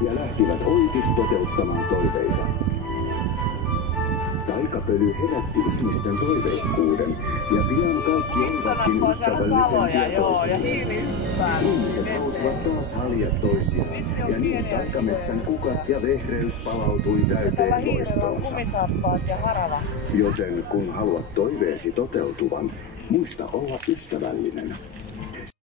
ja lähtivät oitis toteuttamaan toiveita. Taikapöly herätti ihmisten toiveikkuuden ja pian kaikki olivatkin ystävällisempiä toisilleen. Ihmiset halusivat taas halia toisiaan ja niin taikametsän kukat ja vehreys palautui täyteen loistoonsa. Joten kun haluat toiveesi toteutuvan, muista olla ystävällinen.